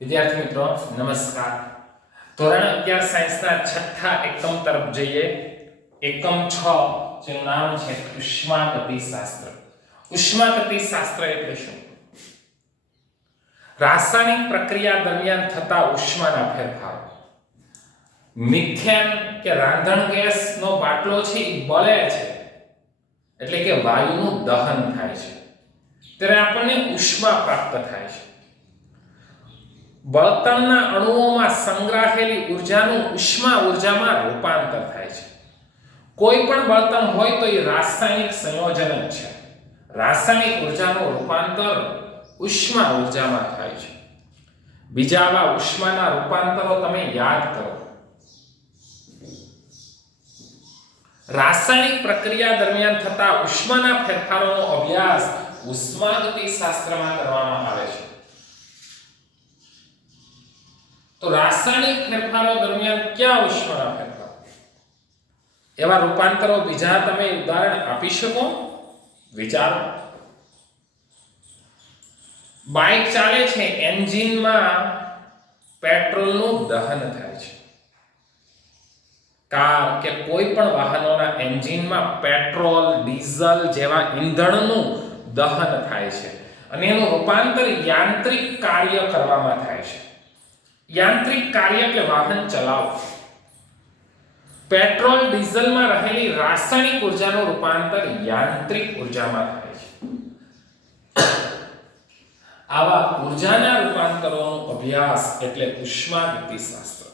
વિદ્યાર્થી મિત્રો નમસ્કાર. ધોરણ 11 સાયન્સના છઠ્ઠા એકમ તરફ જઈએ. એકમ 6 જેનું નામ છે ઉષ્માગતિશાસ્ત્ર. ઉષ્માગતિશાસ્ત્ર એટલે શું? રાસાયણિક પ્રક્રિયા દરમિયાન થતા ઉષ્માના ફેરફારો. મિથેન કે રાંધણ ગેસનો બાટલો છે એ બળે છે, એટલે કે વાયુનું દહન થાય છે, ત્યારે આપણને ઉષ્મા પ્રાપ્ત થાય છે. બળતણના અણુઓમાં સંગ્રહેલી ઉર્જાનું ઉષ્મા ઉર્જામાં રૂપાંતર થાય છે. કોઈ પણ બળતણ હોય તો એ રાસાયણિક સંયોજન જ છે. રાસાયણિક ઉર્જાનું રૂપાંતર ઉષ્મા ઉર્જામાં થાય છે. બીજા આવા ઉષ્માના રૂપાંતરો તમે યાદ કરો. રાસાયણિક પ્રક્રિયા દરમિયાન થતા ઉષ્માના ફેરફારોનો અભ્યાસ ઉષ્માગતિશાસ્ત્રમાં કરવામાં આવે છે. તો રાસાયણિક ફેરફારો દરમિયાન ક્યાં ઉષ્માના ફેરફારો? એવા રૂપાંતરો બીજા તમે ઉદાહરણ આપી શકો? વિચારો. બાઇક ચાલે છે, એન્જિનમાં પેટ્રોલનું દહન થાય છે. કાર કે કોઈ પણ વાહનોના એન્જિનમાં પેટ્રોલ, ડીઝલ જેવા ઈંધણનું દહન થાય છે અને એનું રૂપાંતર યાંત્રિક કાર્ય કરવામાં થાય છે. યાંત્રિક કાર્ય કે વાહન ચલાવો. પેટ્રોલ ડીઝલમાં રહેલી રાસાયણિક ઉર્જાનું રૂપાંતર યાંત્રિક ઉર્જામાં થાય છે. આવા ઉર્જાના રૂપાંતરોનો અભ્યાસ એટલે ઉષ્માગતિશાસ્ત્ર.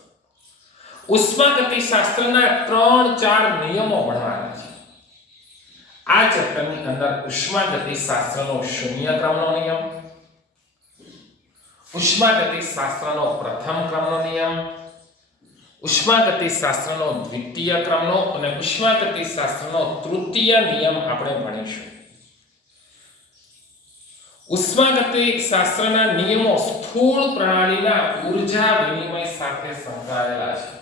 ઉષ્માગતિશાસ્ત્રના 3-4 નિયમો ભણવાના છે. આ ચેપ્ટરની અંદર ઉષ્માગતિશાસ્ત્રનો શૂન્ય ક્રમનો નિયમ, ઉષ્માગતિશાસ્ત્રનો પ્રથમ ક્રમનો નિયમ, ઉષ્માગતિશાસ્ત્રનો દ્વિતીય ક્રમનો અને ઉષ્માગતિશાસ્ત્રનો તૃતીય નિયમ આપણે ભણીશું. ઉષ્માગતિશાસ્ત્રના નિયમો સ્થૂળ પ્રણાલીના ઊર્જા વિનિમય સાથે સંકળાયેલા છે.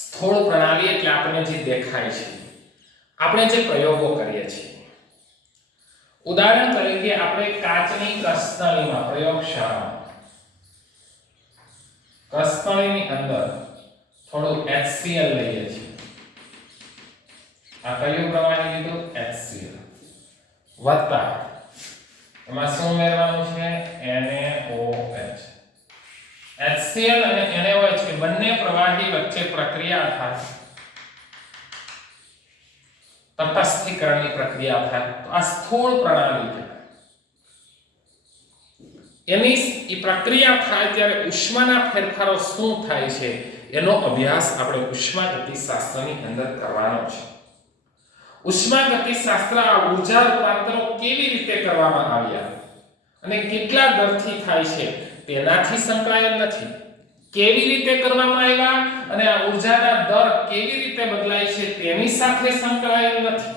સ્થૂળ પ્રણાલી એટલે આપણને જે દેખાય છે, આપણે જે પ્રયોગો કરીએ છીએ. ઉદાહરણ તરીકે આપણે કાચની કસનળીમાં પ્રયોગશાળામાં કસનળીની અંદર થોડું HCl લઈએ છીએ. આ કયું પ્રમાણે લીધું? HCl વત્તા એમાં શું ઉમેરવાનું છે? NaOH. HCl અને NaOH કે બંને પ્રવાહી વચ્ચે પ્રક્રિયા થાય, તટસ્થીકરણની પ્રક્રિયા થાય, તો આ સ્થૂળ પ્રણાલી કહેવાય. એની પ્રક્રિયા થાય ત્યારે ઉષ્માના ફેરફારો શું થાય છે એનો અભ્યાસ આપણે ઉષ્માગતિશાસ્ત્રની અંદર કરવાનો છે. ઉષ્માગતિશાસ્ત્ર આ ઉર્જા રૂપાંતરો કેવી રીતે કરવામાં આવ્યા અને કેટલા દરથી થાય છે તેનાથી સંકળાયેલ નથી. કેવી રીતે કરવામાં આવ્યા અને આ ઉર્જાના દર કેવી રીતે બદલાય છે તેની સાથે સંકળાયેલ નથી,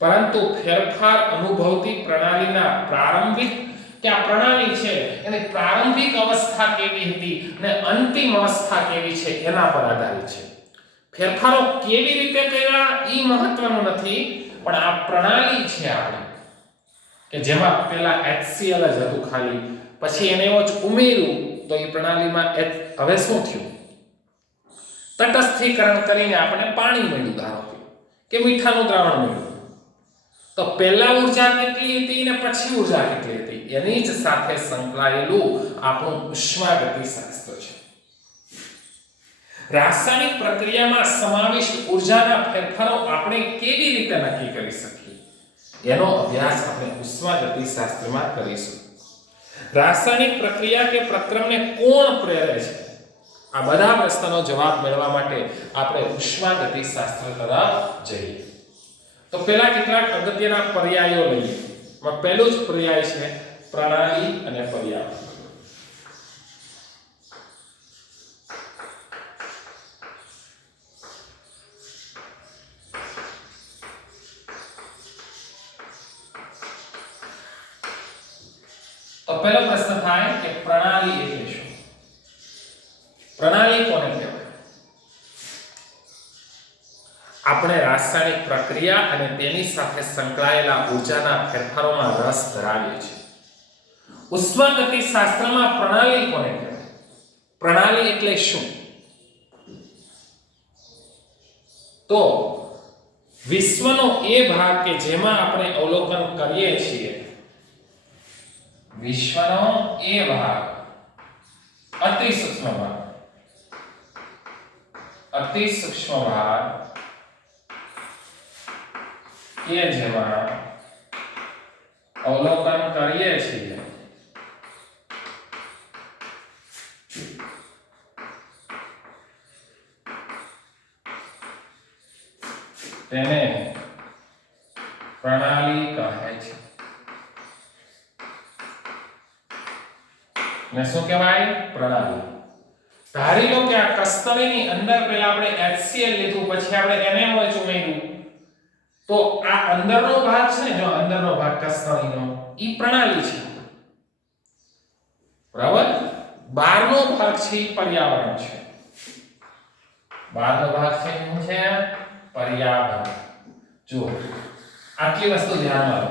પરંતુ ફેરફાર અનુભવતી પ્રણાલીના પ્રારંભિક કે આ પ્રણાલી છે એની પ્રારંભિક અવસ્થા કેવી હતી અને અંતિમ અવસ્થા કેવી છે એના પર આધારિત છે. ફેરફારો કેવી રીતે કર્યા એ મહત્વનું નથી, પણ આ પ્રણાલી છે આપણી કે જેમાં પહેલા HCl જ હતું ખાલી, પછી એને એવો જ ઉમેર્યું તો એ પ્રણાલીમાં હવે શું થયું? તટસ્થીકરણ કરીને આપણે પાણી મળ્યું, ધારો કે મીઠાનું દ્રાવણ મળ્યું. તો પહેલા ઉર્જા કેટલી હતી અને પછી ઉર્જા કેટલી હતી એની જ સાથે સંકળાયેલું આપણું ઉષ્માગતિશાસ્ત્ર છે. રાસાયણિક પ્રક્રિયામાં સમાવિષ્ટ ઉર્જાના ફેરફારો આપણે કેવી રીતે નક્કી કરી શકીએ એનો અભ્યાસ આપણે ઉષ્માગતિશાસ્ત્રમાં કરીશું. રાસાયણિક પ્રક્રિયા કે પ્રક્રમને કોણ પ્રેરે છે? આ બધા પ્રશ્નોનો જવાબ મેળવવા માટે આપણે ઉષ્માગતિશાસ્ત્ર તરફ જઈએ. તો પહેલા કેટલાક અગત્યના પર્યાયો લઈએ. પહેલું જ પર્યાય છે પ્રણાલી અને પર્યાય. तो पहलो प्रश्न थाय कि प्रणाली એટલે શું? प्रणाली કોને કહેવાય? આપણે રાસાયણિક પ્રક્રિયા અને તેની સાથે સંકળાયેલા ઊર્જાના ફેરફારોમાં રસ ધરાવીએ છીએ. ઉષ્માગતિશાસ્ત્રમાં પ્રણાલી કોને કહેવાય? પ્રણાલી એટલે શું? તો વિશ્વનો એ ભાગ કે જેમાં આપણે અવલોકન કરીએ છીએ, વિશ્વનો એ ભાગ, અતિ સૂક્ષ્મ ભાગ, અતિ સૂક્ષ્મ ભાગ કે જેમાં અવલોકન કરીએ છીએ તેને પ્રણાલી કહે છે. ને શું કહેવાય? પ્રણાલી. ધારી લો કે આ કસ્તરીની અંદર પહેલા આપણે HCl લીધું, પછી આપણે NaOH ઉમેર્યું, તો આ અંદરનો ભાગ છે ને, જો અંદરનો ભાગ કસ્તરીનો, ઈ પ્રણાલી છે, બરાબર? બહારનો ભાગ છે ઈ પર્યાવરણ છે. બહારનો ભાગ છે શું છે? पर्यावरण. जो आटली वस्तु ध्यान में लो.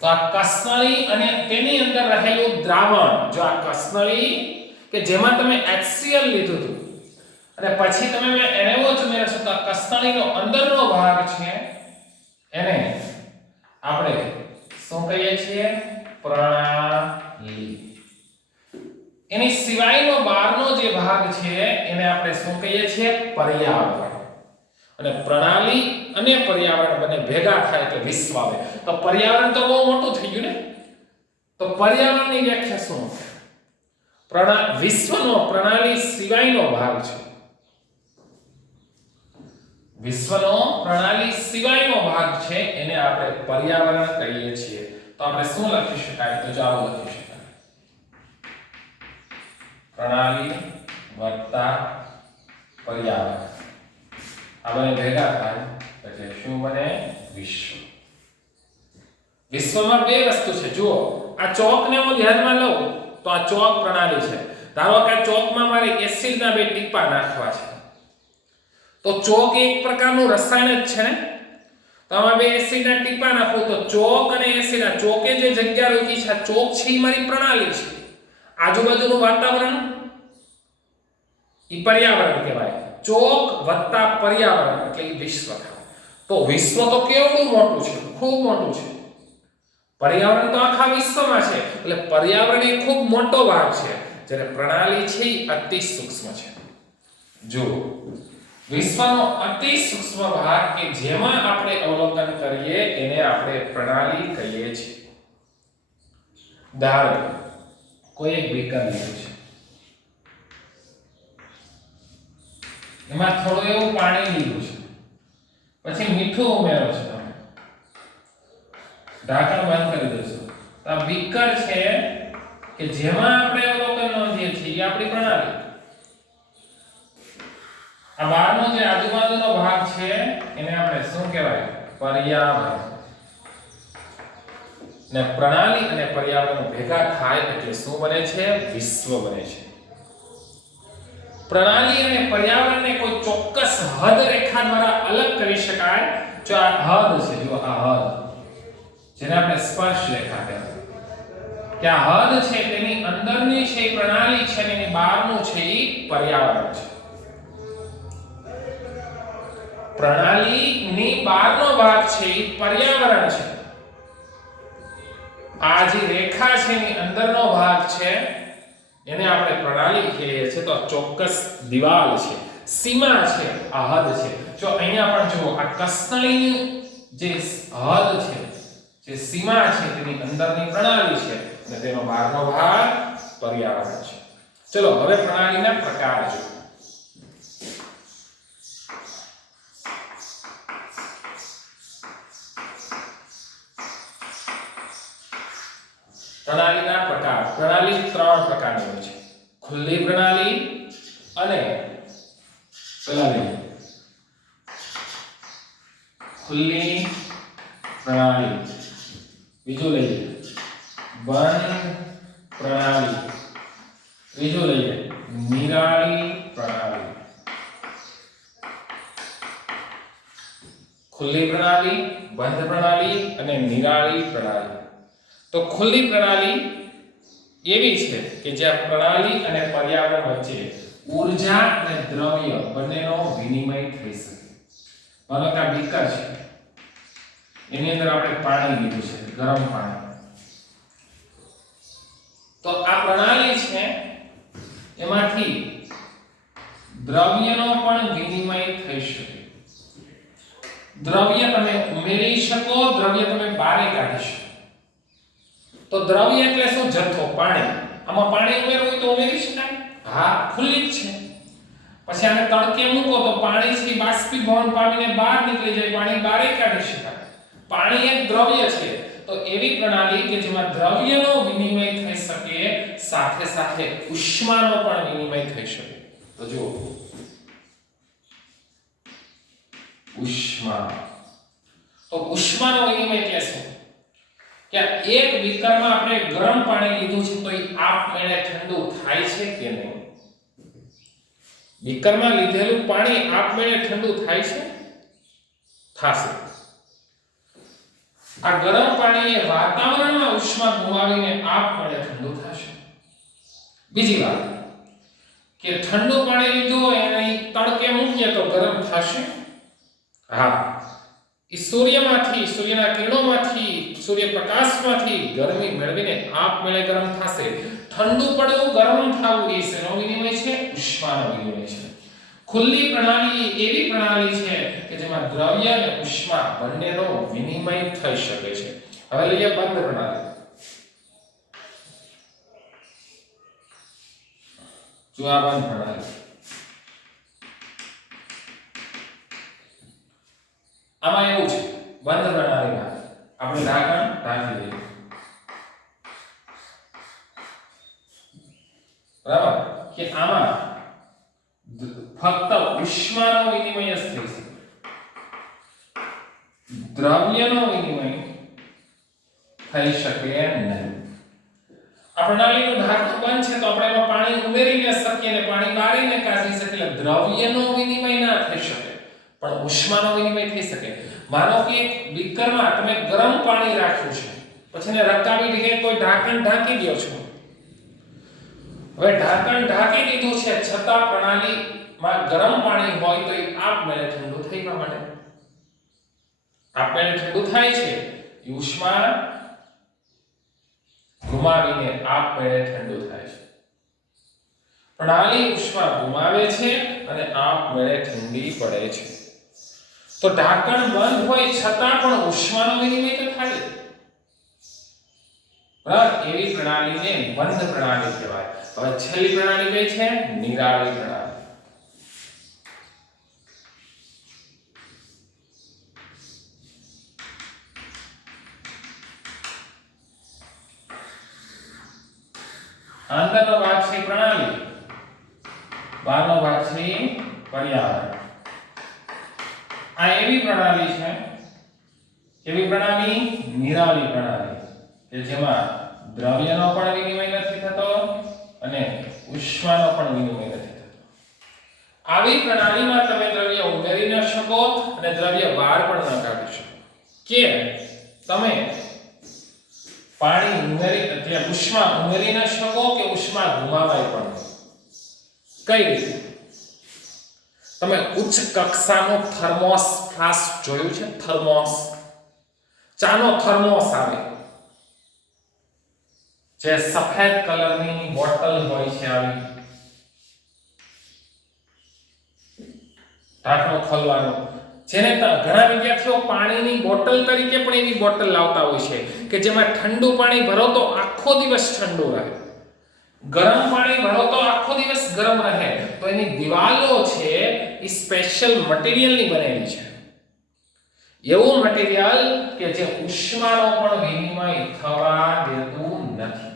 तो आ कसनળી અને તેની અંદર રહેલું દ્રાવણ, જો આ કસનળી કે જેમાં તમે HCl લીધું હતું અને પછી તમે NaOH ઉમેરશો, તો આ કસનળીનો અંદરનો ભાગ છે એને આપણે શું કહીએ છીએ? પ્રણાલી. એની સિવાયનો બહારનો જે ભાગ છે એને આપણે શું કહીએ છીએ? પર્યાવરણ. અને પ્રણાલી અને પર્યાવરણ બંને ભેગા થાય એટલે વિશ્વ આવે. તો પર્યાવરણ તો બહુ મોટું થઈ ગયું ને. તો પર્યાવરણની વ્યાખ્યા શું? વિશ્વનો પ્રણાલી સિવાયનો ભાગ છે. વિશ્વનો પ્રણાલી સિવાયનો ભાગ છે એને આપણે પર્યાવરણ કહીએ છીએ. તો આપણે શું લખી શકાય? તો ચાલો લખી શકાય પ્રણાલી વત્તા પર્યાવરણ. આ બંને ભેગા થાય એટલે શું બને? વિશ્વ. વિશ્વમાં બે વસ્તુ છે. જુઓ, આ ચોકને હું ધ્યાનમાં લઉં તો આ ચોક પ્રણાલી છે. ધારો કે આ ચોકમાં મારે એસિડના બે ટીપા નાખવા છે, તો ચોક એક પ્રકારનું રસાયણ જ છે ને. તો આમાં બે એસિડના ટીપા નાખું તો ચોક અને એસિડ, આ ચોકે જે જગ્યા રોકી છે, આ ચોક છે એ મારી પ્રણાલી છે. આજુબાજુનું વાતાવરણ ઈ પર્યાવરણ કહેવાય. ચોક વત્તા પર્યાવરણ એટલે વિશ્વ થાય. તો વિશ્વ તો કેવડું મોટું છે? ખૂબ મોટું છે. પર્યાવરણ તો આખા વિશ્વમાં છે એટલે પર્યાવરણ એ ખૂબ મોટો ભાગ છે, જ્યારે પ્રણાલી છે એ અતિ સૂક્ષ્મ છે. જો વિશ્વનો અતિ સૂક્ષ્મ ભાગ કે જેમાં આપણે અવલોકન કરીએ એને આપણે પ્રણાલી કહીએ છીએ. ધારો કોઈ એક બીકર લીધું છે, એમાં થોડું એવું પાણી લીધું છે, પછી મીઠું ઉમેરો છો તમે, ઢાંકણ બંધ કરી દેશો, તો આ બીકર છે કે જેમાં આપણે અવલોકન નોંધીએ છીએ એ આપણી પ્રણાલી. આ બહારનો જે આજુબાજુનો ભાગ છે એને આપણે શું કહેવાય? પર્યાવરણ. ને પ્રણાલી અને પર્યાવરણ ભેગા થાય એટલે શું બને છે? વિશ્વ બને છે. પ્રણાલી અને પર્યાવરણને કોઈ ચોક્કસ હદ રેખા દ્વારા અલગ કરી શકાય. જો આ હદ છે, જો આ હદ જેને આપણે સ્પર્શ રેખા કહેવાય, કે આ હદ છે તેની અંદરની છે પ્રણાલી છે અને એની બહારનું છે એ પર્યાવરણ છે. પ્રણાલીની બહારનો ભાગ છે એ પર્યાવરણ છે. આ જે રેખા છે એની અંદરનો ભાગ છે એને આપણે પ્રણાલી કહીએ છીએ. તો ચોક્કસ દિવાલ છે, સીમા છે, આ હદ છે. જો અહીંયા પણ જુઓ, આ કસનળીની જે હદ છે, જે સીમા છે તેની અંદરની પ્રણાલી છે અને તેનો બહારનો ભાગ પર્યાવરણ છે. ચલો હવે પ્રણાલીના પ્રકાર જોઈએ. પ્રણાલીના પ્રકાર. પ્રણાલી ત્રણ પ્રકારની હોય છે: ખુલ્લી પ્રણાલી અને ખુલ્લી પ્રણાલી, બીજું લઈએ બંધ નિરાળી પ્રણાલી, ખુલ્લી પ્રણાલી, બંધ પ્રણાલી અને નિરાળી પ્રણાલી. તો ખુલ્લી પ્રણાલી એવી છે કે જ્યાં પ્રણાલી અને પર્યાવરણ વચ્ચે ઊર્જા અને દ્રવ્ય બંનેનો વિનિમય થઈ શકે. માનો કે આ બીકર છે, એની અંદર આપણે પાણી લીધું છે, ગરમ પાણી. તો આ પ્રણાલી છે એમાંથી દ્રવ્યનો પણ વિનિમય થઈ શકે. દ્રવ્ય તમે ઉમેરી શકો, દ્રવ્ય તમે બહાર કાઢી શકો. તો દ્રવ્ય એટલે શું? જથ્થો, પાણી. આમાં પાણી ઉમેરવું હોય તો ઉમેરી શકાય? હા, ખુલ્લી જ છે. પછી આને તડકે મૂકો તો પાણી છે બાષ્પીભવન પામીને બહાર નીકળી જાય, પાણી બહાર કાઢી શકાય. પાણી એક દ્રવ્ય છે. તો એવી પ્રણાલી કે જેમાં દ્રવ્યનો વિનિમય થઈ શકે, સાથે સાથે ઉષ્માનો પણ વિનિમય થઈ શકે. તો જુઓ, ઉષ્મા. તો ઉષ્માનો વિનિમય એટલે શું? કે એક બીકરમાં આપણે ગરમ પાણી લીધું છે તો એ આપમેળે ઠંડુ થાય છે કે નહીં? બીકરમાં લીધેલું પાણી આપમેળે ઠંડુ થાય છે? થશે. આ ગરમ પાણી એ વાતાવરણમાં ઉષ્મા ગુમાવીને આપમેળે ઠંડુ થશે. બીજી વાત કે ઠંડુ પાણી લીધું એને તડકે મૂકીએ તો ગરમ થશે? હા, એ સૂર્યમાંથી, સૂર્યના કિરણોમાંથી, સૂર્યપ્રકાશમાંથી ગરમી મેળવીને આપમેળે ગરમ થશે. ઠંડુ પડવું, ગરમ થવું એ શેનો વિનિમય છે? ઉષ્માનો વિનિમય છે. ખુલ્લી પ્રણાલી એવી પ્રણાલી છે કે જેમાં દ્રવ્ય અને ઉષ્મા બંનેનો વિનિમય થઈ શકે છે. હવે લઈએ બંધ પ્રણાલી. જો આ બંધ પ્રણાલી, આમાં એવું છે, બંધ પ્રણાલીમાં આપણે ઢાંકણ ઢાંકી દઈએ, બરાબર? કે આમાં ફક્ત ઉષ્માનો વિનિમય જ થઈ શકે, દ્રવ્યનો વિનિમય થઈ શકે નહીં. આ પ્રણાલીનું ઢાંકણ બંધ છે તો આપણે એમાં પાણી ઉમેરી ન શકીએ અને પાણી બહાર ન કાઢી શકીએ. દ્રવ્યનો વિનિમય ના થઈ શકે, પણ ઉષ્માનો વિનિમય થઈ શકે. માનો કે એક બીકરમાં તમે ગરમ પાણી રાખ્યું છે, પછી એને રકાબી દીધે કોઈ ઢાંકણ ઢાંકી દો છો. હવે ઢાંકણ ઢાંકી દીધું છે છતાં પ્રણાલીમાં ગરમ પાણી હોય તો એ આપમેળે ઠંડુ થવા માંડે. આપમેળે ઠંડુ થાય છે. ઉષ્મા ગુમાવીને આપમેળે ઠંડુ થાય છે. પ્રણાલી ઉષ્મા ગુમાવે છે અને આપમેળે ઠંડી પડે છે. તો ઢાંકણ બંધ હોય છતાં પણ ઉષ્માનો વિનિમય તો થાય. બરાબર? એવી પ્રણાલીને બંધ પ્રણાલી કહેવાય. હવે છેલ્લી પ્રણાલી કઈ છે? નિરાળી પ્રણાલી. અંદરનો ભાગ છે પ્રણાલી, બહારનો ભાગ છે પર્યાવરણ. આ એવી પ્રણાલી છે, એવી પ્રણાલી નિરાળી પ્રણાલી કે જેમાં દ્રવ્યનો પણ વિનિમય નથી થતો અને ઉષ્માનો પણ વિનિમય નથી થતો. આવી પ્રણાલીમાં તમે દ્રવ્ય ઉમેરી ન શકો અને દ્રવ્ય બહાર પણ ન કાઢી શકો. કે તમે પાણી ઉમેરી એટલે ઉષ્મા ઉમેરી ન શકો કે ઉષ્મા ગુમાવાય પણ. કઈ રીતે? તમે ઉચ્ચ કક્ષાનો થર્મોસ ફ્લાસ્ક જોયું છે? થર્મોસ, ચાનો થર્મોસ આવે, જે સફેદ કલરની બોટલ હોય છે, આવી ઢાંકણું ખોલવાનું, જેને ઘણા વિદ્યાર્થીઓ પાણીની બોટલ તરીકે પણ એવી બોટલ લાવતા હોય છે કે જેમાં ઠંડુ પાણી ભરો તો આખો દિવસ ઠંડુ રહે, ગરમ પાણી ભરો તો આખો દિવસ ગરમ રહે. તો એની દિવાલો છે એ સ્પેશિયલ મટીરીયલની બનેલી છે. એવું મટીરીયલ કે જે ઉષ્માનો પણ વિનિમય થવા દેતું નથી.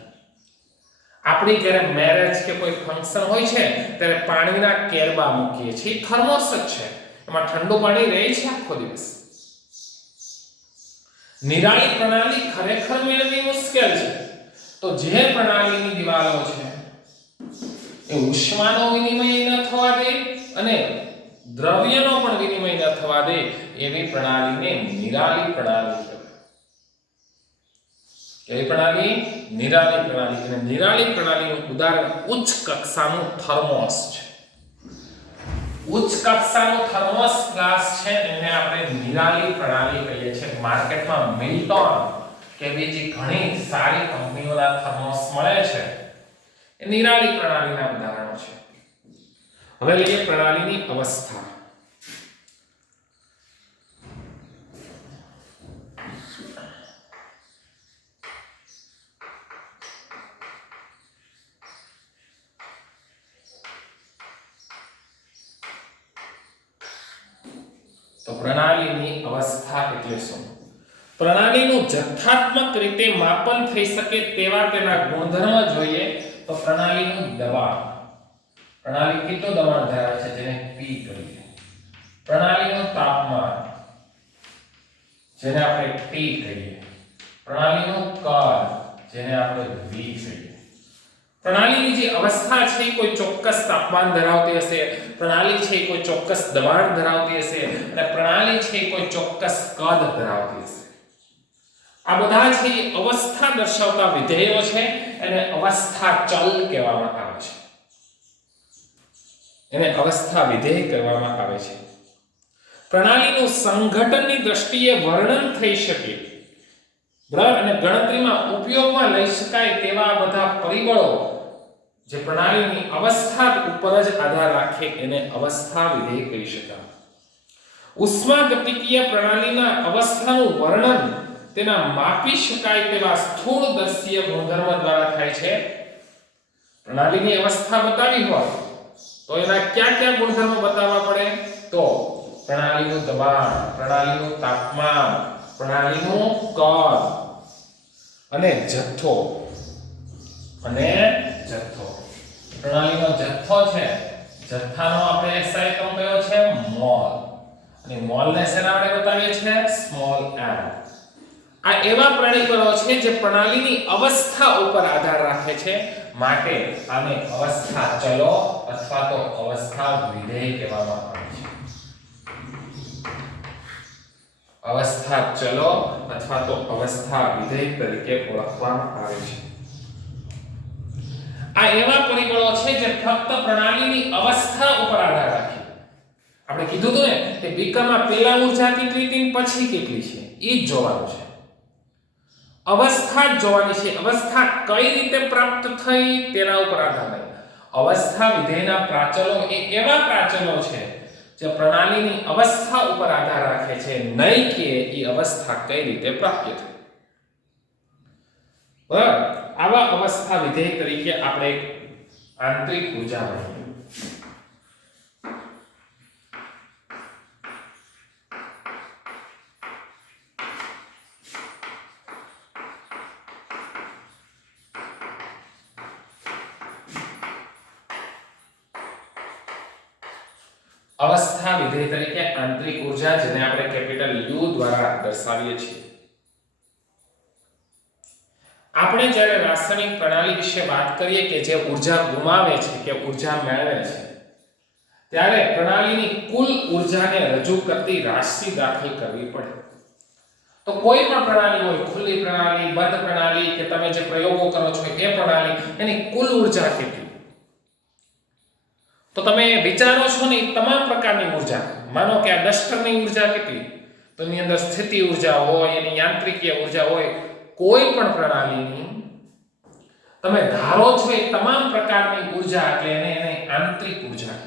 આપણી જ્યારે મેરેજ કે કોઈ ફંક્શન હોય છે ત્યારે પાણીના કેરબા મૂકીએ છીએ, થર્મોસ જ છે, એમાં ઠંડુ પાણી રહે છે આખો દિવસ. નિરાળી પ્રણાલી ખરેખર મેળવવી મુશ્કેલ છે. તો જે પ્રણાલીની દિવાલો છે એ ઉષ્માનો વિનિમય ન થવા દે અને દ્રવ્યનો પણ વિનિમય ન થવા દે એવી પ્રણાલીને નિરાળી પ્રણાલી કહેવાય. કેવી પ્રણાલી? નિરાળી પ્રણાલી. અને નિરાળી પ્રણાલીનું ઉદાહરણ ઉચ્ચ કક્ષાનું થર્મોસ છે. ઉચ્ચ કક્ષાનો થર્મોસ ગ્લાસ છે એને આપણે નિરાળી પ્રણાલી કહીએ છીએ. માર્કેટમાં મિલ્ટોન કે બીજી ઘણી સારી કંપનીઓના થર્મોસ મળે છે એ નિરાળી પ્રણાલીના ઉદાહરણો છે. હવે લઈએ પ્રણાલીની અવસ્થા. તો પ્રણાલીની અવસ્થા એટલે શું? પ્રણાલીનું જથ્થાત્મક રીતે માપન થઈ શકે તેવા તેના ગુણધર્મ જોઈએ તો પ્રણાલીનું દબાણ. પ્રણાલી કેટલું દબાણ ધરાવે છે જેને P કહીએ. પ્રણાલીનું તાપમાન જેને આપણે T કહીએ. પ્રણાલીનું કદ જેને આપણે V કહીએ. પ્રણાલીની જે અવસ્થા છે કોઈ ચોક્કસ તાપમાન ધરાવતી હશે, પ્રણાલી છે કોઈ ચોક્કસ દબાણ ધરાવતી હશે અને પ્રણાલી છે કોઈ ચોક્કસ કદ ધરાવતી હશે. આ બધા છે અવસ્થા દર્શાવતા વિધેયો છે એને અવસ્થા ચલ કહેવામાં આવે છે. એને અવસ્થા વિધેય કહેવામાં આવે છે. પ્રણાલીનું સંઘટનની દ્રષ્ટિએ વર્ણન થઈ શકે બરાબર અને ગણતરીમાં ઉપયોગમાં લઈ શકાય તેવા બધા પરિબળો જે પ્રણાલીની અવસ્થા ઉપર જ આધાર રાખે એને અવસ્થા વિધેય કહી શકાય. ઉષ્માગતિકીય પ્રણાલીના અવસ્થાનું વર્ણન તેના માપી શકાય તેવા સ્થૂળદર્શીય ગુણધર્મ દ્વારા થાય છે. પ્રણાલીની અવસ્થા બતાવી હોય તો એના કયા કયા ગુણધર્મો બતાવવા પડે? તો પ્રણાલીનું દબાણ, પ્રણાલીનું તાપમાન, પ્રણાલીનું કદ અને જથ્થો. પ્રણાલીનો જથ્થો છે, જથ્થાનો આપણે SI એકમ કયો છે? મોલ. અને મોલને શેના આપણે બતાવીએ છીએ? Small m. આ એવા પરિબળો છે જે પ્રણાલીની અવસ્થા ઉપર આધાર રાખે છે, માટે આને અવસ્થા ચલો અથવા તો અવસ્થા વિધેય કહેવામાં આવે છે. અવસ્થા ચલો અથવા તો અવસ્થા વિધેય તરીકે ઓળખવામાં આવે છે. આ એવા પરિબળો છે જે ફક્ત પ્રણાલીની અવસ્થા ઉપર આધાર રાખે. આપણે કીધું હતું ને કે બીકરમાં પહેલા ઊર્જા કેટલી હતી પછી કેટલી છે એ જ જોવાનું છે. અવસ્થા જ જોવાની છે. અવસ્થા કઈ રીતે પ્રાપ્ત થઈ તેના ઉપર આધાર નહીં. અવસ્થા વિધેયના પ્રાચલો એ એવા પ્રાચલો છે જે પ્રણાલીની અવસ્થા ઉપર આધાર રાખે છે, નહીં કે એ અવસ્થા કઈ રીતે પ્રાપ્ત થઈ. બરાબર? આવા અવસ્થા વિધેય તરીકે આપણે આંતરિક ઊર્જા ગણીએ. અવસ્થા વિધેય તરીકે આંતરિક ઊર્જા જેને આપણે કેપિટલ U દ્વારા દર્શાવીએ છીએ. આપણે જ્યારે રાસાયણિક પ્રણાલી વિશે વાત કરીએ કે જે ઊર્જા ગુમાવે છે કે ઊર્જા મેળવે છે ત્યારે પ્રણાલીની કુલ ઊર્જાને રજૂ કરતી રાશિ દાખલ કરવી પડે. તો કોઈ પણ પ્રણાલી હોય, ખુલ્લી પ્રણાલી, બંધ પ્રણાલી કે તમે જે પ્રયોગો કરો છો એ પ્રણાલી, એની કુલ ઊર્જા કેટલી? તો તમે વિચારો છો ને તમામ પ્રકારની ઊર્જા, માનો કે આ ડસ્ટરની ઊર્જા કેટલી, તો એની અંદર સ્થિતિ ઊર્જા હોય, એની યાંત્રિકીય ઊર્જા હોય, કોઈ પણ પ્રણાલીની તમે ધારો છો એ તમામ પ્રકારની ઊર્જા એટલે એને આંતરિક ઊર્જા.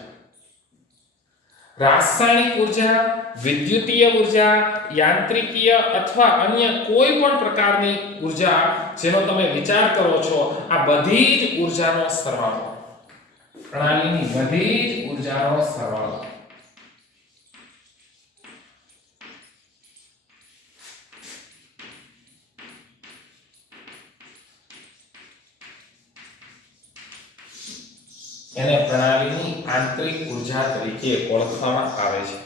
રાસાયણિક ઊર્જા, વિદ્યુતીય ઊર્જા, યાંત્રિકીય અથવા અન્ય કોઈ પણ પ્રકારની ઊર્જા જેનો તમે વિચાર કરો છો, આ બધી જ ઊર્જાનો સરવાળો, પ્રણાલીની બધી જ ઊર્જાનો સરવાળો. એને પ્રણાલીની આંતરિક ઊર્જા તરીકે ઓળખવામાં આવે છે.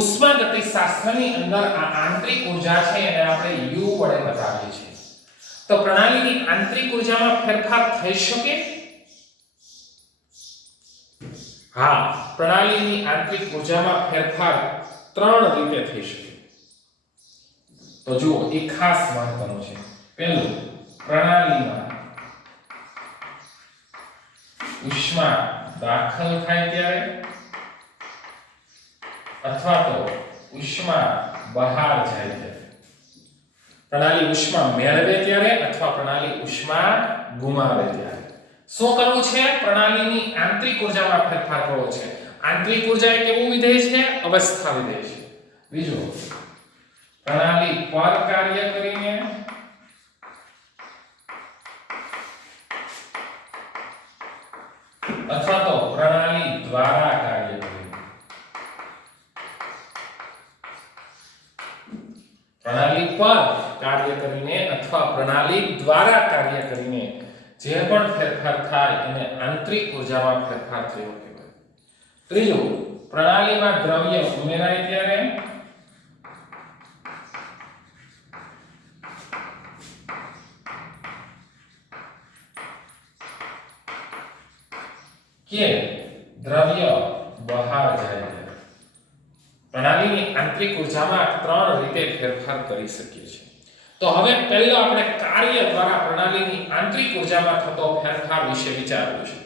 ઉષ્માગતિશાસ્ત્રની અંદર આ આંતરિક ઊર્જા છે એને આપણે U વડે બતાવીએ છીએ. તો પ્રણાલીની આંતરિક ઊર્જામાં ફેરફાર થઈ શકે? હા, પ્રણાલીની આંતરિક ઉર્જામાં ફેરફાર 3 રીતે થઈ શકે. તો જુઓ, એ ખાસ મહત્વનું છે. પહેલું, પ્રણાલીમાં ઉષ્મા દાખલ થાય ત્યારે અથવા તો ઉષ્મા બહાર જાય ત્યારે. પ્રણાલી ઉષ્મા મેળવે ત્યારે અથવા પ્રણાલી ઉષ્મા ગુમાવે ત્યારે. શું કરવું છે? પ્રણાલીની આંતરિક ઉર્જામાં ફેરફાર કરવો છે. આંતરિક ઉર્જા એ કેવું વિધેય છે? અવસ્થા વિધેય છે. બીજું, પ્રણાલી પર કાર્ય કરીને અથવા તો પ્રણાલી દ્વારા કાર્ય કરીને. પ્રણાલી પર કાર્ય કરીને અથવા પ્રણાલી દ્વારા કાર્ય કરીને જે પણ ફેરફાર થાય એને આંતરિક ઉર્જામાં ફેરફાર થયો કહેવાય. ત્રીજું, પ્રણાલીમાં દ્રવ્ય ઉમેરાય ત્યારે કે દ્રવ્ય બહાર જાય ત્યારે. પ્રણાલીની આંતરિક ઉર્જામાં 3 રીતે ફેરફાર કરી શકીએ છીએ. તો હવે પહેલા આપણે કાર્ય દ્વારા પ્રણાલીની આંતરિક ઉર્જામાં થતો ફેરફાર વિશે વિચારવું છે.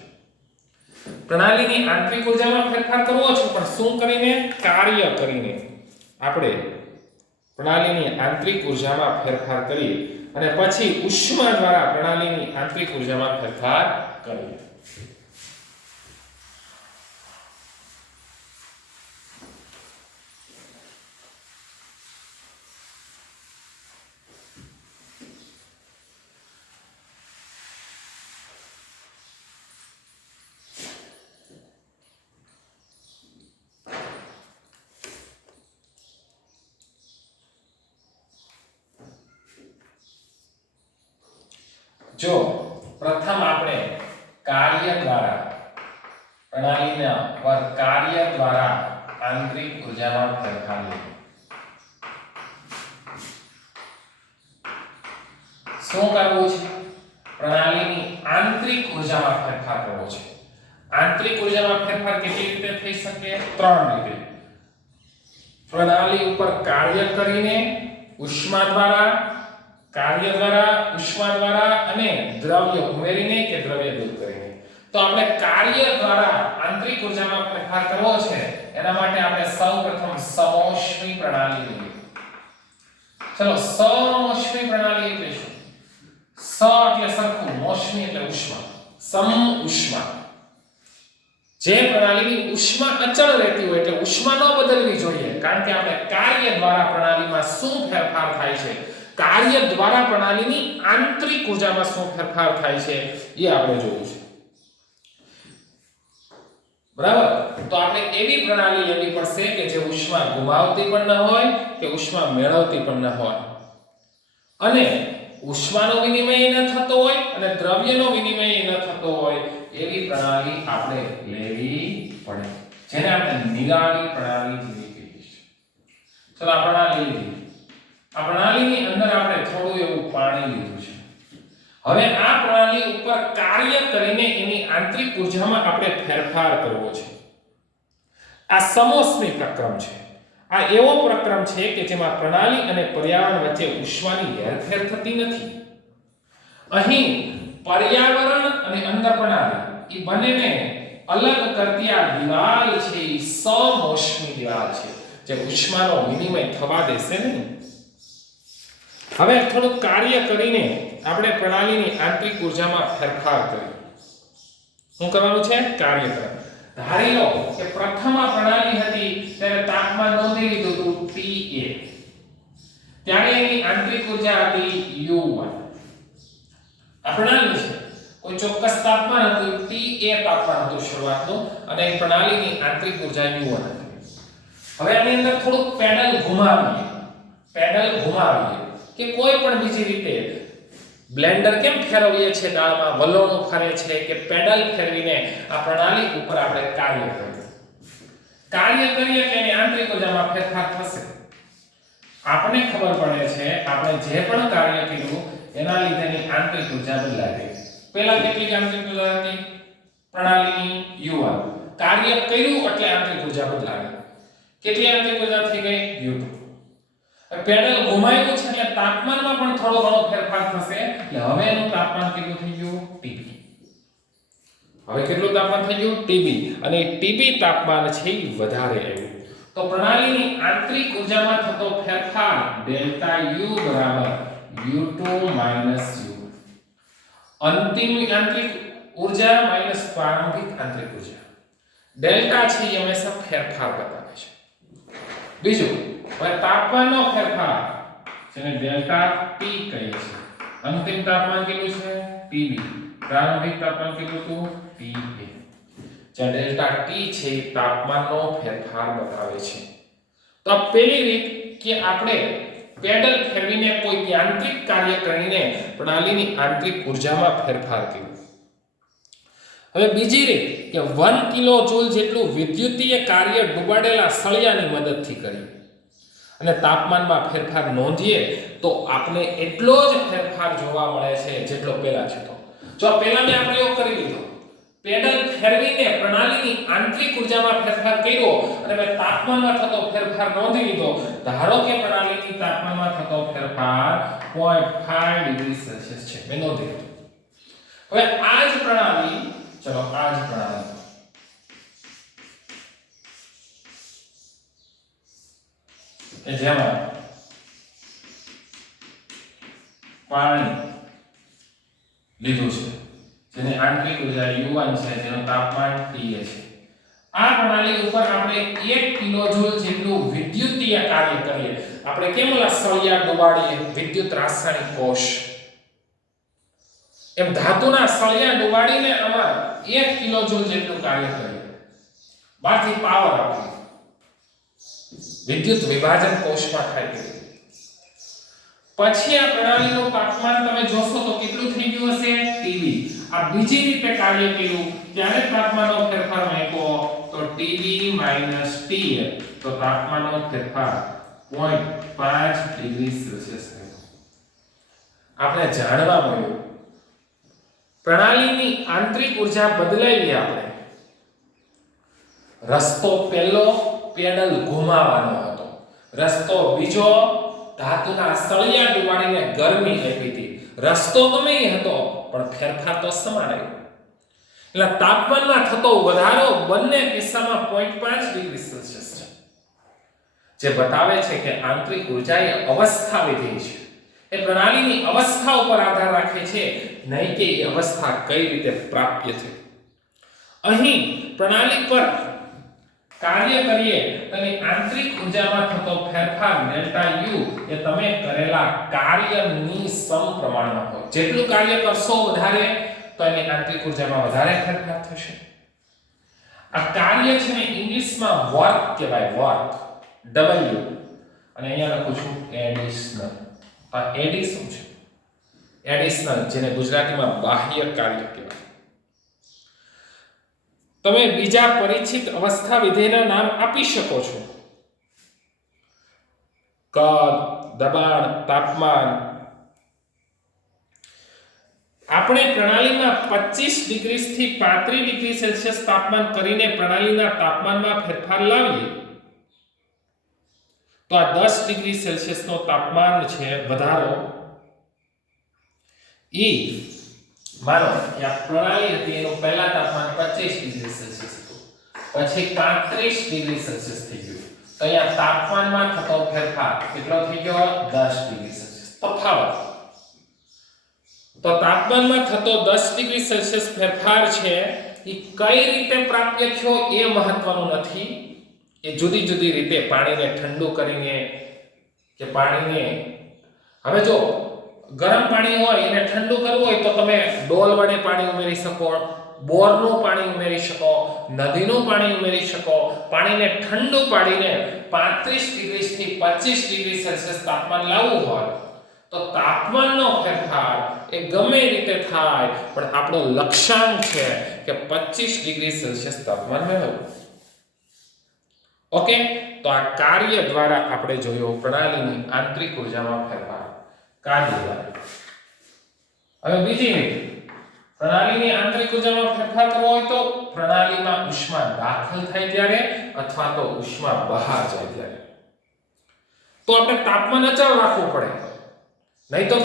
પ્રણાલીની આંતરિક ઉર્જામાં ફેરફાર કરવો છે, પણ શું કરીને? કાર્ય કરીને આપણે પ્રણાલીની આંતરિક ઉર્જામાં ફેરફાર કરી અને પછી ઉષ્મા દ્વારા પ્રણાલીની આંતરિક ઉર્જામાં ફેરફાર કરીએ. જો પ્રથમ આપણે કાર્ય દ્વારા પ્રણાલીના પર કાર્ય દ્વારા આંતરિક ઉર્જામાં ફેરફાર લઈએ. શું કરવું છે? પ્રણાલીની આંતરિક ઉર્જામાં ફેરફાર કરવો છે. આંતરિક ઉર્જામાં ફેરફાર કેટલી રીતે થઈ શકે? 3 રીતે. પ્રણાલી ઉપર કાર્ય કરીને ઉષ્મા દ્વારા, કાર્ય દ્વારા, ઉષ્મા દ્વારા અને દ્રવ્ય ઉમેરીને કે દ્રવ્ય દૂર કરીને. તો આપણે કાર્ય દ્વારા આંતરિક ઉર્જામાં ફેરફાર કરવો છે. એના માટે આપણે સૌપ્રથમ સમોષ્મી પ્રણાલી લઈએ. ચલો, સમોષ્મી પ્રણાલી એટલે શું? સ એટલે સરખું, મોષ્મી એટલે ઉષ્મા. સમ ઉષ્મા. જે પ્રણાલીની ઉષ્મા અચળ રહેતી હોય એટલે ઉષ્મા ન બદલવી જોઈએ, કારણ કે આપણે કાર્ય દ્વારા પ્રણાલીમાં શું ફેરફાર થાય છે, કાર્ય દ્વારા પ્રણાલીની આંતરિક ઉર્જામાં શું ફેરફાર થાય છે એ આપણે જોવું છે. બરાબર? તો આપણે એવી પ્રણાલી લેવી પડશે કે જે ઉષ્મા ગુમાવતી પણ ન હોય કે ઉષ્મા મેળવતી પણ ન હોય, અને ઉષ્માનો વિનિમય ન થતો હોય અને દ્રવ્યનો વિનિમય ન થતો હોય એવી પ્રણાલી આપણે લેવી પડે, જેને આપણે નિરાળી પ્રણાલી જેવી કહીએ છીએ. ચલો, આ પ્રણાલી લીધી. આ પ્રણાલીની અંદર આપણે થોડું એવું પાણી લીધું છે. હવે આ પ્રણાલી ઉપર કાર્ય કરીને એની આંતરિક ઉર્જામાં આપણે ફેરફાર કરવો છે. આ સમોષ્મી પ્રક્રમ છે. આ એવો પ્રક્રમ છે કે જેમાં પ્રણાલી અને પર્યાવરણ વચ્ચે ઉષ્માની હેરફેર થતી નથી. અહીં પર્યાવરણ અને અંદર પ્રણાલી એ બંનેને અલગ કરતી આ દિવાલ છે એ સમોષ્મી દિવાલ છે, જે ઉષ્માનો વિનિમય થવા દેશે નહીં. હવે થોડું કાર્ય કરીને આપણે પ્રણાલીની આંતરિક ઉર્જામાં ફેરફાર કરીએ. શું કરવાનું છે? કાર્ય કરવાનું. ધારી લો કે પ્રથમ આ પ્રણાલી હતી ત્યારે તાપમાન નોંધી લીધું હતું Ta, ત્યારે એની આંતરિક ઉર્જા હતી U1. આ પ્રણાલી છે, કોઈ ચોક્કસ તાપમાન હતું, Ta તાપમાન હતું શરૂઆતનું, અને એ પ્રણાલીની આંતરિક ઉર્જા U1 હતી. હવે આની અંદર થોડુંક પેડલ ઘુમાવીએ કે કોઈ પણ બીજી રીતે બ્લેન્ડર કેમ ફેરવીએ છે, દાળમાં વલોણું ફરે છે કે પેડલ ફેરવીને આ પ્રણાલી ઉપર આપણે કાર્ય કરીએ કે એની આંતરિક ઉર્જામાં ફેરફાર થશે. આપણને ખબર પડે છે આપણે જે પણ કાર્ય કર્યું એના લીધેની આંતરિક ઉર્જા બદલાઈ ગઈ. પહેલા કેટલી આંતરિક ઉર્જા હતી પ્રણાલીની U1, કાર્ય કર્યું એટલે આંતરિક ઉર્જા બદલાવી. કેટલી આંતરિક ઉર્જા થઈ ગઈ? U2. પેડલ ઘુમાવ્યું છે એટલે તાપમાનમાં પણ થોડો ઘણો ફેરફાર થશે. એટલે હવે એનું તાપમાન કેટલું થઈ ગયું? TB. હવે કેટલું તાપમાન થઈ ગયું? TB. અને TB તાપમાન છે એ વધારે આવ્યું. તો પ્રણાલીની આંતરિક ઉર્જામાં થતો ફેરફાર ડેલ્ટા U બરાબર U2 માઈનસ U. અંતિમ આંતરિક ઉર્જા માઈનસ પ્રારંભિક આંતરિક ઉર્જા. ડેલ્ટા છે એ હંમેશા ફેરફાર બતાવે છે. બીજું, હવે તાપમાનનો ફેરફાર જેને ડેલ્ટા T કહીએ છીએ. અંતિમ તાપમાન કેટલું છે? TB. પ્રારંભિક તાપમાન કેટલું હતું? TA. જ્યાં ડેલ્ટા T છે એ તાપમાનનો ફેરફાર બતાવે છે. તો આ પહેલી રીત કે આપણે પેડલ ફેરવીને કોઈ યાંત્રિક કાર્ય કરીને પ્રણાલીની આંતરિક ઉર્જામાં ફેરફાર કર્યો. હવે બીજી રીત કે 1 કિલો જૂલ જેટલું વિદ્યુતીય કાર્ય ડૂબાડેલા સળિયાની મદદથી કર્યું અને તાપમાનમાં ફેરફાર નોંધીએ તો આપણે એટલો જ ફેરફાર જોવા મળે છે જેટલો પહેલા હતો. જો પહેલા મેં આ પ્રયોગ કરી લીધો, પેડલ ફેરવીને પ્રણાલીની આંતરિક ઉર્જામાં ફેરફાર કર્યો અને મેં તાપમાનમાં થતો ફેરફાર નોંધી લીધો. ધારો કે પ્રણાલીની તાપમાનમાં થતો ફેરફાર 0.5 ડિગ્રી સેલ્સિયસ છે, મેં નોંધી લીધો. હવે આ જ પ્રણાલી, ચલો આ જ પ્રણાલી કે જેમાં પાણી લીધું છે જેની આંતરિક ઉર્જા U1 છે, જેનું તાપમાન TA છે. આ પ્રણાલી ઉપર આપણે 1 કિલોજૂલ જેટલું વિદ્યુતીય કાર્ય કરીએ. આપણે કેમ ઓલા સળિયા ડુબાડીએ વિદ્યુત રાસાયણિક કોષ, એમ ધાતુના સળિયા ડુબાડીને આમાં 1 કિલોજૂલ જેટલું કાર્ય કરીએ. બહારથી પાવર આપીએ. વિદ્યુત વિભાજન કોષમાં થાય છે. પછી આ પ્રણાલીનું તાપમાન તમે જોશો તો કેટલું થઈ ગયું હશે? TB. આ બીજી રીતે કાર્ય કર્યું ત્યારે તાપમાનનો ફેરફાર મેળવો તો TB માઈનસ TL. તો તાપમાનનો ફેરફાર 0.5 ડિગ્રી સેલ્સિયસ થયો. આપણે જાણવા મળ્યું પ્રણાલીની આંતરિક ઉર્જા બદલાવી. આપણે રસ્તો પહેલો પેડલ ઘુમાવવાનો હતો, રસ્તો બીજો ધાતુના સળિયા ડુબાડીને ગરમી આપી હતી. રસ્તો ગમે એ હતો પણ ફેરફાર તો સમાન આવ્યો. એટલે તાપમાનમાં થતો વધારો બંને કિસ્સામાં 0.5 ડિગ્રી સેલ્સિયસ છે, જે બતાવે છે કે આંતરિક ઉર્જા એ અવસ્થા વિધેય છે. એ પ્રણાલીની અવસ્થા ઉપર આધાર રાખે છે, નહીં કે એ અવસ્થા કઈ રીતે પ્રાપ્ય છે. અહીં પ્રણાલી પર કાર્ય કરીએ તો આંતરિક ઉર્જામાં થતો ફેરફાર ડેલ્ટા U એ તમે કરેલા કાર્યની સમપ્રમાણમાં હોય. જેટલું કાર્ય કરશો વધારે તો એની આંતરિક ઉર્જામાં વધારે ફેરફાર થશે. આ કાર્ય છે ને ઇંગ્લિશમાં વર્ક કહેવાય, વર્ક W. અને અહીંયા લખું છું એડિશનલ. આ એડી શું છે? એડિશનલ, જેને ગુજરાતીમાં બાહ્ય કાર્ય કહેવાય. તમે બીજા પરિચિત અવસ્થા વિધેયના નામ આપી શકો છો. કદ, દબાણ, તાપમાન. આપણે પ્રણાલીમાં 25 ડિગ્રી થી 35 ડિગ્રી સેલ્સિયસ તાપમાન કરીને પ્રણાલીના તાપમાનમાં ફેરફાર લાવીએ તો આ 10 ડિગ્રી સેલ્સિયસનો તાપમાન છે વધારો એ માનો કે આ પ્રણાલી હતી એનું પહેલા તાપમાન 25 ડિગ્રી સેલ્સિયસ હતું, પછી 35 ડિગ્રી સેલ્સિયસ થઈ ગયું. તો અહીંયા તાપમાનમાં થતો ફેરફાર કેટલો થઈ ગયો? 10 ડિગ્રી સેલ્સિયસ તફાવત. તો તાપમાનમાં થતો 10 ડિગ્રી સેલ્સિયસ ફેરફાર છે એ કઈ રીતે પ્રાપ્ય થયો એ મહત્વનું નથી. એ જુદી જુદી રીતે પાણીને ઠંડુ કરીને કે પાણીને, હવે જો ગરમ પાણી હોય એને ઠંડુ કરવું હોય તો તમે ડોલ વડે પાણી ઉમેરી શકો, બોરનું પાણી ઉમેરી શકો, નદીનું પાણી ઉમેરી શકો. પાણીને ઠંડુ પાડીને 35 ડિગ્રી થી 25 ડિગ્રી સેલ્સિયસ તાપમાન લાવવું હોય તો તાપમાનનો ફેરફાર એ ગમે રીતે થાય, પણ આપણો લક્ષ્યાંક છે કે 25 ડિગ્રી સેલ્સિયસ તાપમાન મેળવવું. ઓકે, તો આ કાર્ય દ્વારા આપણે જોયો પ્રણાલીની આંતરિક ઉર્જામાં ફેરફાર કાર્ય દ્વારા. હવે બીજી રીત પ્રણાલીની આંતરિક ઉર્જામાં ફેરફાર કરવો હોય તો પ્રણાલીમાં ઉષ્મા દાખલ થાય ત્યારે અથવા તો ઉષ્મા બહાર જાય ત્યારે. તો આપણે તાપમાન અચળ રાખવું પડે. નહીં તો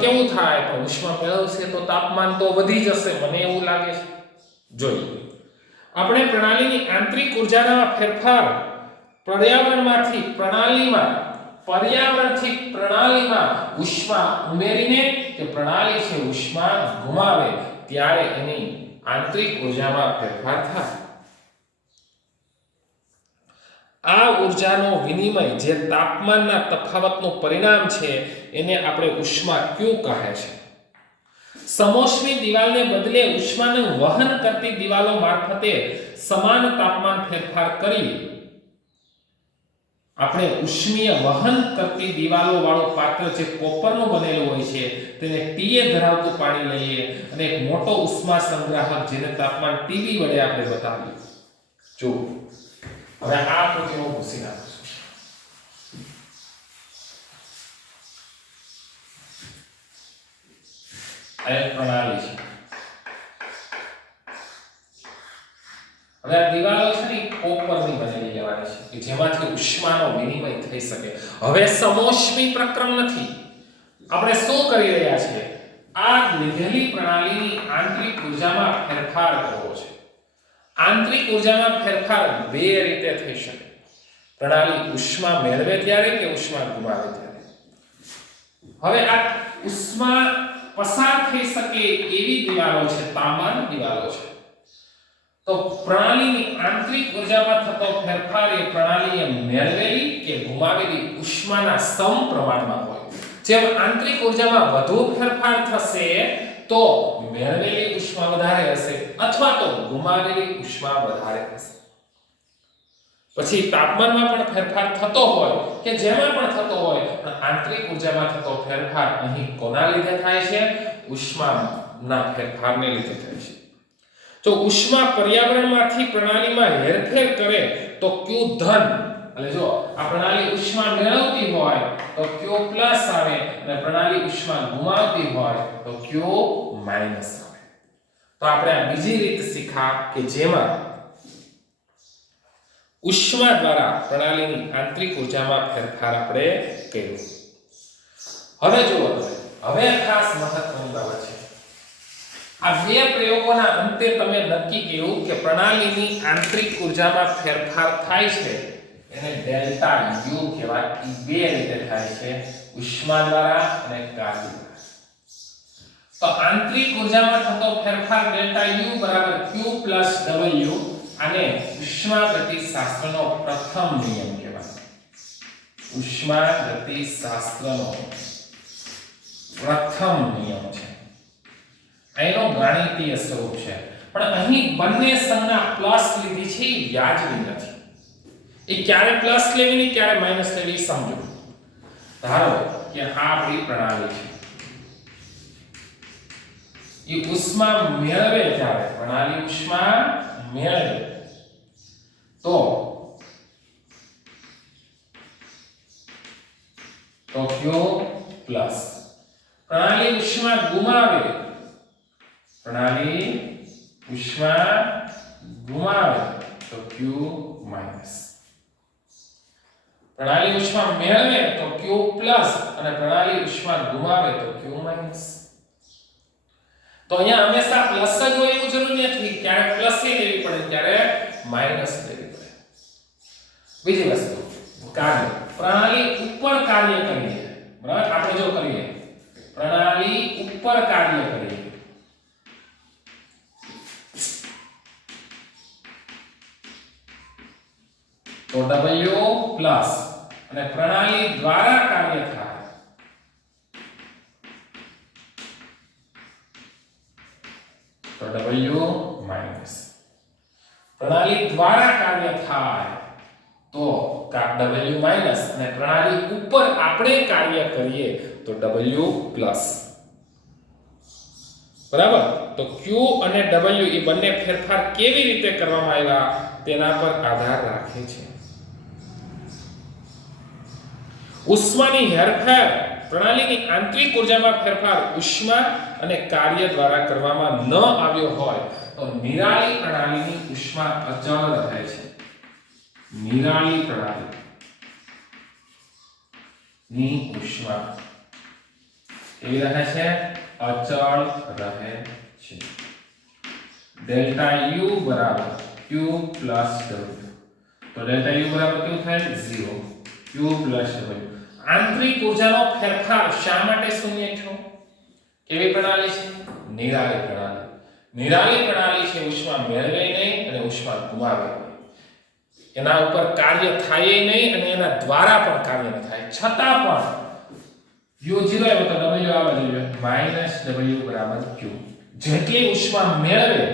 કેવું થાય પણ ઉષ્મા મેળવશે તો તાપમાન તો વધી જશે, મને એવું લાગે છે. જોઈએ આપણે પ્રણાલીની આંતરિક ઉર્જાના ફેરફાર પર્યાવરણથી પ્રણાલીમાં ઉષ્મા ઉમેરીને કે પ્રણાલી છે ઉષ્મા ગુમાવે ત્યારે એની આંતરિક ઉર્જામાં ફેરફાર થાય. આ ઉર્જાનો વિનિમય જે તાપમાનના તફાવતનું પરિણામ છે એને આપણે ઉષ્મા ક્યુ કહે છે. સમોષ્મી દિવાલને બદલે ઉષ્માનું વહન કરતી દિવાલો મારફતે સમાન તાપમાન ફેરફાર કરી આપણે ઉષ્મીય વહન કરતી દિવાલો વાળું પાત્ર જે કોપરનું બનેલું હોય છે તેને ટીએ ધરાવતું પાણી લઈએ અને એક મોટો ઉષ્મા સંગ્રાહક જેને તાપમાન ટીવી વડે આપણે બતાવીએ. જો હવે આ આકૃતિમાં ભૂસી નાખીશું. આ એક પ્રણાલી છે. હવે આ દિવાલો છે ને કોપરની બનેલી લેવાની છે કે જેમાંથી ઉષ્માનો વિનિમય થઈ શકે. હવે સમોષ્મી પ્રક્રમ નથી. આપણે શું કરી રહ્યા છીએ? આ લીધેલી પ્રણાલીની આંતરિક ઉર્જામાં ફેરફાર કરવો છે. આંતરિક ઉર્જામાં ફેરફાર બે રીતે થઈ શકે. પ્રણાલી ઉષ્મા મેળવે ત્યારે કે ઉષ્મા ગુમાવે ત્યારે. હવે આ ઉષ્મા પસાર થઈ શકે એવી દિવાલો છે, તાંબાની દિવાલો છે. તો પ્રણાલીની આંતરિક ઉર્જામાં થતો ફેરફાર એ પ્રણાલીએ મેળવેલી કે ગુમાવેલી ઉષ્માના સમપ્રમાણમાં હોય. જેમ આંતરિક ઉર્જામાં વધુ ફેરફાર થશે તો મેળવેલી ઉષ્મા વધારે હશે અથવા તો ગુમાવેલી ઉષ્મા વધારે હશે. પછી તાપમાનમાં પણ ફેરફાર થતો હોય કે જેમાં પણ થતો હોય પણ આંતરિક ઉર્જામાં થતો ફેરફાર અહીં કોના લીધે થાય છે? ઉષ્માના ફેરફારને લીધે થાય છે. જો ઉષ્મા પર્યાવરણમાંથી પ્રણાલીમાં હેરફેર કરે તો Q ધન, એટલે જો આ પ્રણાલી ઉષ્મા મેળવતી હોય તો Q પ્લસ આવે અને પ્રણાલી ઉષ્મા ગુમાવતી હોય તો Q માઈનસ આવે. તો આપણે આ બીજી રીત શીખા કે જેમાં ઉષ્મા દ્વારા પ્રણાલીની આંતરિક ઉર્જામાં ફેરફાર આપણે કર્યો. હવે જુઓ, હવે ખાસ મહત્વની બાબત છે. આ બે પ્રયોગોના અંતે તમે નક્કી કર્યું કે પ્રણાલીની આંતરિક ઉર્જામાં ફેરફાર થાય છે એને ડેલ્ટા યુ કહેવાય. એ બે રીતે થાય છે, ઉષ્મા દ્વારા અને કાર્ય દ્વારા. તો આંતરિક ઉર્જામાં થતો ફેરફાર ડેલ્ટા યુ બરાબર Q પ્લસ W આને ઉષ્માગતિશાસ્ત્રનો પ્રથમ નિયમ કહેવાય. ઉષ્માગતિશાસ્ત્રનો પ્રથમ નિયમ છે. એનો ગણિતીય સ્વરૂપ છે પણ અહીં બંને સંજ્ઞા પ્લસ લીધી છે એ વ્યાજબી નથી. એ ક્યારે પ્લસ લેવી ને ક્યારે માઈનસ લેવી સમજો. ધારો કે આ આપણી પ્રણાલી છે. એ ઉષ્મા મેળવે ત્યારે પ્રણાલી ઉષ્મા મેળવે તો Q પ્લસ. પ્રણાલી ઉષ્મા ગુમાવે તો Q માઈનસ. પ્રણાલી ઉષ્મા મેળવે તો Q પ્લસ અને પ્રણાલી ઉષ્મા ગુમાવે તો Q માઈનસ. તો અહીંયા હંમેશા પ્લસ જ હોય એવું જરૂરી નથી. ક્યારે પ્લસ લેવી પડે, ક્યારે માઈનસ લેવી પડે. બીજી વસ્તુ, કાર્ય. પ્રણાલી ઉપર કાર્ય કરીએ, બરાબર? આપણે જો કરીએ પ્રણાલી ઉપર કાર્ય કરીએ તો W પ્લસ અને પ્રણાલી દ્વારા કાર્ય થાય તો W માઈનસ. પ્રણાલી દ્વારા કાર્ય થાય તો W માઈનસ અને પ્રણાલી ઉપર આપણે કાર્ય કરીએ તો W પ્લસ. બરાબર? તો Q અને W એ બંને ફેરફાર કેવી રીતે કરવામાં આવ્યા તેના પર આધાર રાખે છે. ઉષ્માની હેરફેર પ્રણાલીની આંતરિક ઉર્જામાં ફેરફાર ઉષ્મા અને કાર્ય દ્વારા કરવામાં ન આવ્યો હોય તો નિરાળી પ્રણાલીની ઉષ્મા અચળ રહે છે. નિરાળી પ્રણાલીની ઉષ્મા એવી રહે છે, અચળ રહે છે. ડેલ્ટા U બરાબર Q પ્લસ W. તો ડેલ્ટા U બરાબર કેવું થાય? 0. Q plus W. આંતરિક ઉર્જાનો ફેરફાર શા માટે શૂન્ય થયો? કેવી પ્રણાલી છે? નિરાળી પ્રણાલી. નિરાળી પ્રણાલી છે, ઉષ્મા મેળવે નહીં અને ઉષ્મા ગુમાવે નહીં. એના ઉપર કાર્ય થાય નહીં અને એના દ્વારા પણ કાર્ય ન થાય. છતાં પણ U0 આવે તો W આવવા જોઈએ -W બરાબર Q. જેટલી ઉષ્મા મેળવે,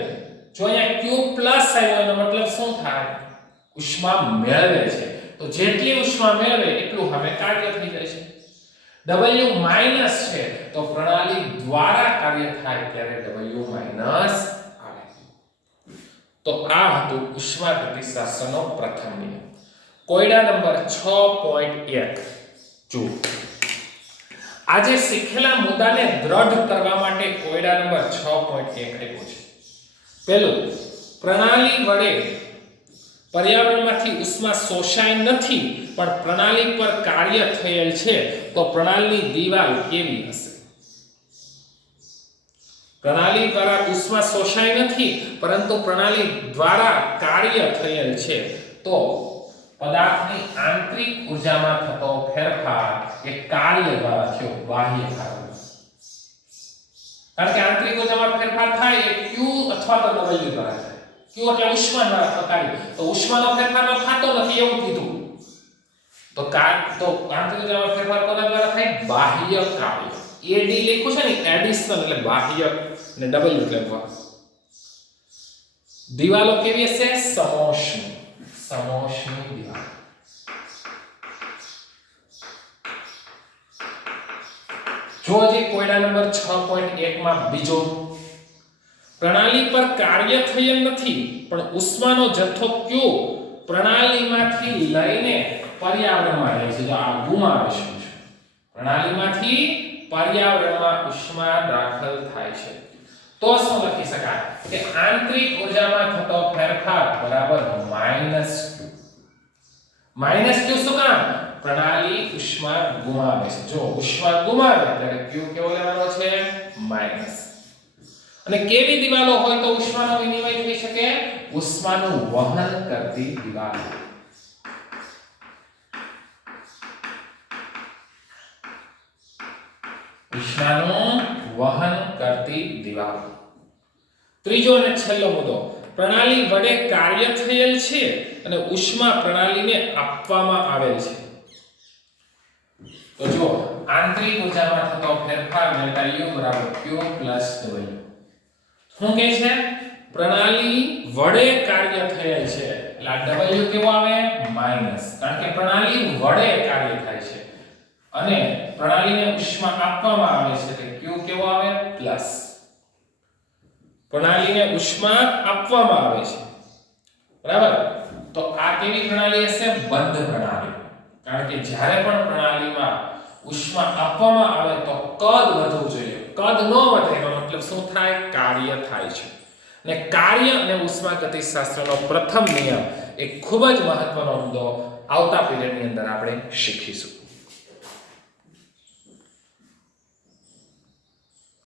જો અહીંયા Q પ્લસ આવ્યો એનો મતલબ શું થાય? ઉષ્મા મેળવે છે. તો જેટલી ઉષ્મા મેળવે એટલું હવે કાર્ય થઈ જાય છે. W માઈનસ છે તો પ્રણાલી દ્વારા કાર્ય થાય ત્યારે W માઈનસ આવે. તો આ હતું ઉષ્માગતિશાસ્ત્રનો પ્રથમ નિયમ. કોયડા નંબર 6.1 જુઓ. આજે શીખેલા મુદ્દાને દ્રઢ કરવા માટે કોયડા નંબર 6.1 આપ્યો છે. પહેલું, પ્રણાલી વડે પર્યાવરણમાંથી ઉષ્મા શોષાય નથી પણ પ્રણાલી પર કાર્ય થયેલ છે તો પ્રણાલીની દિવાલ કેવી હશે? પ્રણાલી દ્વારા ઉષ્મા શોષાય નથી પરંતુ પ્રણાલી દ્વારા કાર્ય થયેલ છે તો પદાર્થની આંતરિક ઉર્જામાં થતો ફેરફાર એ કાર્ય દ્વારા થયો, બાહ્ય કાર્ય. કારણ કે આંતરિક ઉર્જામાં ફેરફાર થાય એ Q અથવા તો W દ્વારા થાય. Q એટલે ઉષ્મા દ્વારા થતો કાર્ય. તો ઉષ્માનો ફેરફાર થતો નથી એવું કીધું. તો આંતરિક ઉર્જામાં ફેરફાર કોના દ્વારા થાય? બાહ્ય કાર્ય. AD લખ્યું છે ને, એડિશનલ એટલે બાહ્ય અને W એટલે બાહ્ય. દિવાલો કેવી હશે? સમોષ્મી. સમોષ્મી દિવાલ. જો જે કોયડા નંબર 6.1 માં બીજો, પ્રણાલી પર કાર્ય થયેલ નથી પણ ઉષ્માનો જથ્થો Q પ્રણાલીમાંથી લઈને પર્યાવરણમાં રહે છે. જો આ ગુમાવે છે. પ્રણાલીમાંથી પર્યાવરણમાં ઉષ્મા દાખલ થાય છે તો શું લખી શકાય કે આંતરિક ઉર્જામાં થતો ફેરફાર બરાબર -Q. -Q શું કામ? પ્રણાલી ઉષ્મા ગુમાવે છે. જો ઉષ્મા ગુમાવે ત્યારે Q કેવો લેવાનો છે? માઈનસ. અને કેવી દિવાલો હોય તો ઉષ્માનો વિનિમય થઈ શકે? ઉષ્માનું વહન કરતી દિવાલ. ઉષ્માનું વહન કરતી દિવાલ. ત્રીજો અને છેલ્લો મુદ્દો, પ્રણાલી વડે કાર્ય થયેલ છે અને ઉષ્મા પ્રણાલીને આપવામાં આવેલ છે. તો જો આંતરિક ઉર્જામાં થતો ફેરફાર ડેલ્ટા U બરાબર Q પ્લસ W. શું કહે છે? પ્રણાલી વડે કાર્ય થયેલ છે એટલે આ W કેવો આવે? માઈનસ. કારણ કે પ્રણાલી વડે કાર્ય થાય છે અને પ્રણાલીને ઉષ્મા આપવામાં આવે છે એટલે Q કેવો આવે? પ્લસ. પ્રણાલીને ઉષ્મા આપવામાં આવે છે, બરાબર. તો આ કેવી પ્રણાલી હશે? બંધ પ્રણાલી. કારણ કે જ્યારે પણ પ્રણાલીમાં ઉષ્મા આપવામાં આવે તો કદ વધવું જોઈએ. કદ ન વધે એનો મતલબ શું થાય? કાર્ય થાય છે. અને કાર્ય અને ઉષ્માગતિશાસ્ત્રનો પ્રથમ નિયમ એ ખૂબ જ મહત્વનો મુદ્દો આવતા પીરિયડની અંદર આપણે શીખીશું.